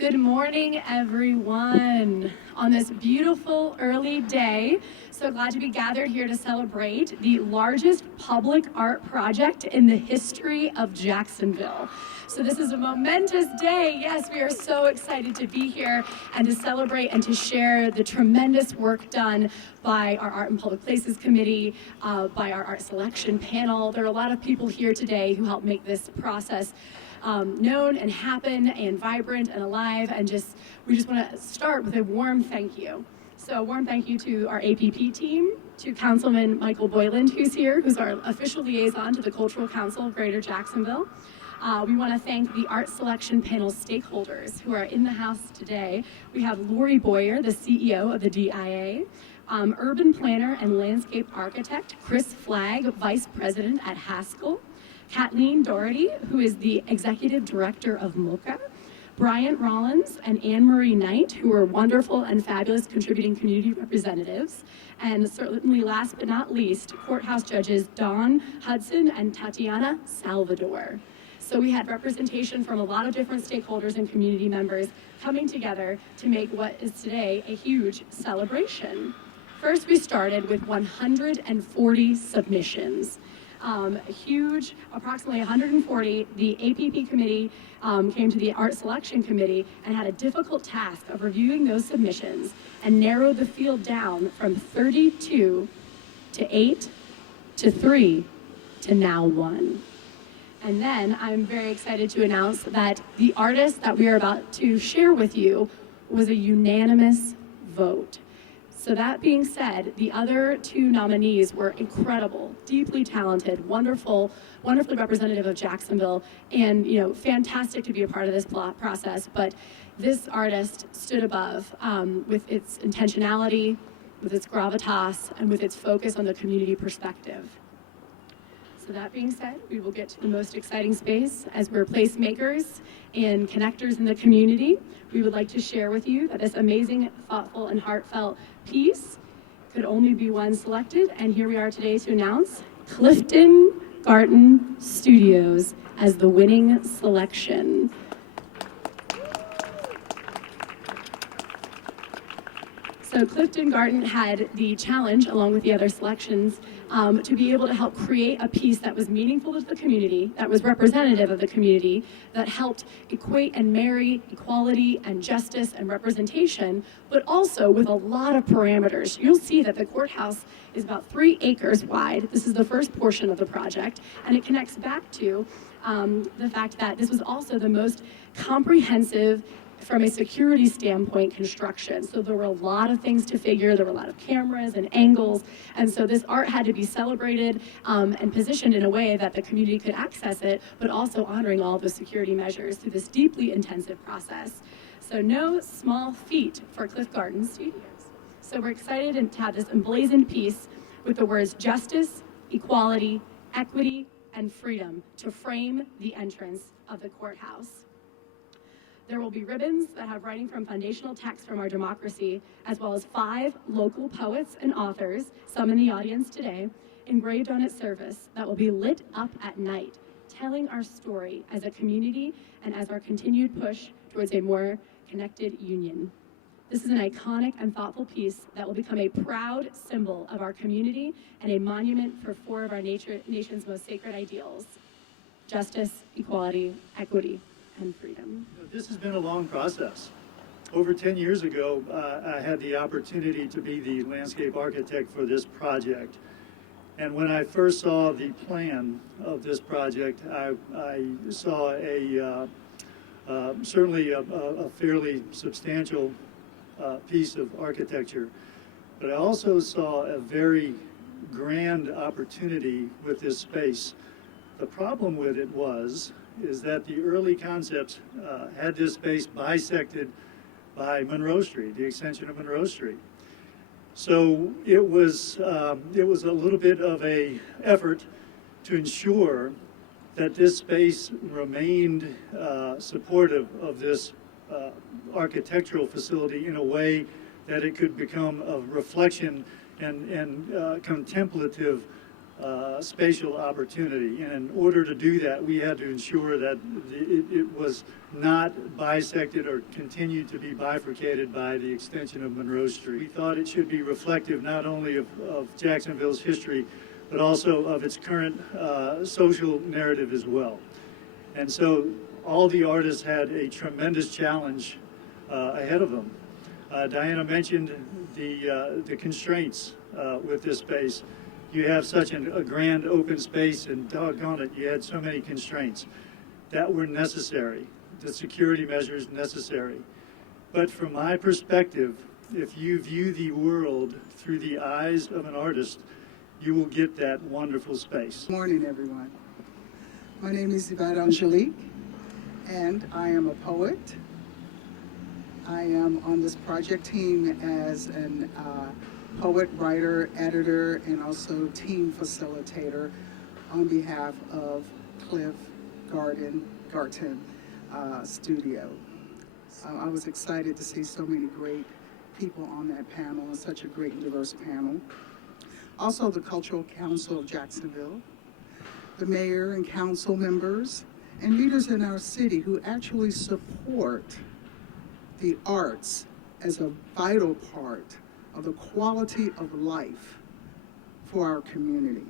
Good morning, everyone. On this beautiful early day, so glad to be gathered here to celebrate the largest public art project in the history of Jacksonville. So this is a momentous day. Yes, we are so excited to be here and to celebrate and to share the tremendous work done by our Art and Public Places Committee, by our art selection panel. There are a lot of people here today who helped make this process known and happen and vibrant and alive, and we just want to start with a warm thank you. So a warm thank you to our APP team, to Councilman Michael Boyland, who's here, who's our official liaison to the Cultural Council of Greater Jacksonville. We want to thank the art selection panel stakeholders who are in the house today. We have Lori Boyer, the CEO of the DIA, urban planner and landscape architect Chris Flagg, vice president at Haskell, Kathleen Doherty, who is the executive director of MOCA, Bryant Rollins and Anne-Marie Knight, who are wonderful and fabulous contributing community representatives, and certainly last but not least, courthouse judges Dawn Hudson and Tatiana Salvador. So we had representation from a lot of different stakeholders and community members coming together to make what is today a huge celebration. First, we started with 140 submissions. Huge, approximately 140. The APP committee came to the art selection committee and had a difficult task of reviewing those submissions and narrowed the field down from 32 to 8 to 3 to now 1. And then I'm very excited to announce that the artist that we are about to share with you was a unanimous vote. So that being said, the other two nominees were incredible, deeply talented, wonderful, wonderfully representative of Jacksonville, and fantastic to be a part of this process. But this artist stood above with its intentionality, with its gravitas, and with its focus on the community perspective. So that being said, we will get to the most exciting space as we're placemakers and connectors in the community. We would like to share with you that this amazing, thoughtful, and heartfelt piece could only be one selected, and here we are today to announce Clifton Garten Studios as the winning selection. So Clifton Garten had the challenge, along with the other selections, to be able to help create a piece that was meaningful to the community, that was representative of the community, that helped equate and marry equality and justice and representation, but also with a lot of parameters. You'll see that the courthouse is about 3 acres wide. This is the first portion of the project, and it connects back to the fact that this was also the most comprehensive from a security standpoint construction. So there were a lot of things to figure, there were a lot of cameras and angles, and so this art had to be celebrated and positioned in a way that the community could access it, but also honoring all the security measures through this deeply intensive process. So no small feat for Cliff Garten Studios. So we're excited to have this emblazoned piece with the words justice, equality, equity, and freedom to frame the entrance of the courthouse. There will be ribbons that have writing from foundational texts from our democracy, as well as 5 local poets and authors, some in the audience today, engraved on its surface that will be lit up at night, telling our story as a community and as our continued push towards a more connected union. This is an iconic and thoughtful piece that will become a proud symbol of our community and a monument for 4 of our nation's most sacred ideals: justice, equality, equity, and freedom. This has been a long process. Over 10 years ago, I had the opportunity to be the landscape architect for this project. And when I first saw the plan of this project, I saw certainly a fairly substantial piece of architecture. But I also saw a very grand opportunity with this space. The problem with it is that the early concepts had this space bisected by Monroe Street, the extension of Monroe Street. So it was a little bit of a effort to ensure that this space remained supportive of this architectural facility in a way that it could become a reflection and contemplative spatial opportunity. And in order to do that, we had to ensure that it was not bisected or continued to be bifurcated by the extension of Monroe Street. We thought it should be reflective not only of Jacksonville's history, but also of its current social narrative as well. And so all the artists had a tremendous challenge ahead of them. Diana mentioned the constraints with this space. You have such a grand open space, and doggone it, you had so many constraints that were necessary, the security measures necessary. But from my perspective, if you view the world through the eyes of an artist, you will get that wonderful space. Good morning, everyone. My name is Yvette Angelique, and I am a poet. I am on this project team as an poet, writer, editor, and also team facilitator on behalf of Cliff Garten Studio. I was excited to see so many great people on that panel, and such a great and diverse panel. Also the Cultural Council of Jacksonville, the mayor and council members, and leaders in our city who actually support the arts as a vital part of the quality of life for our community.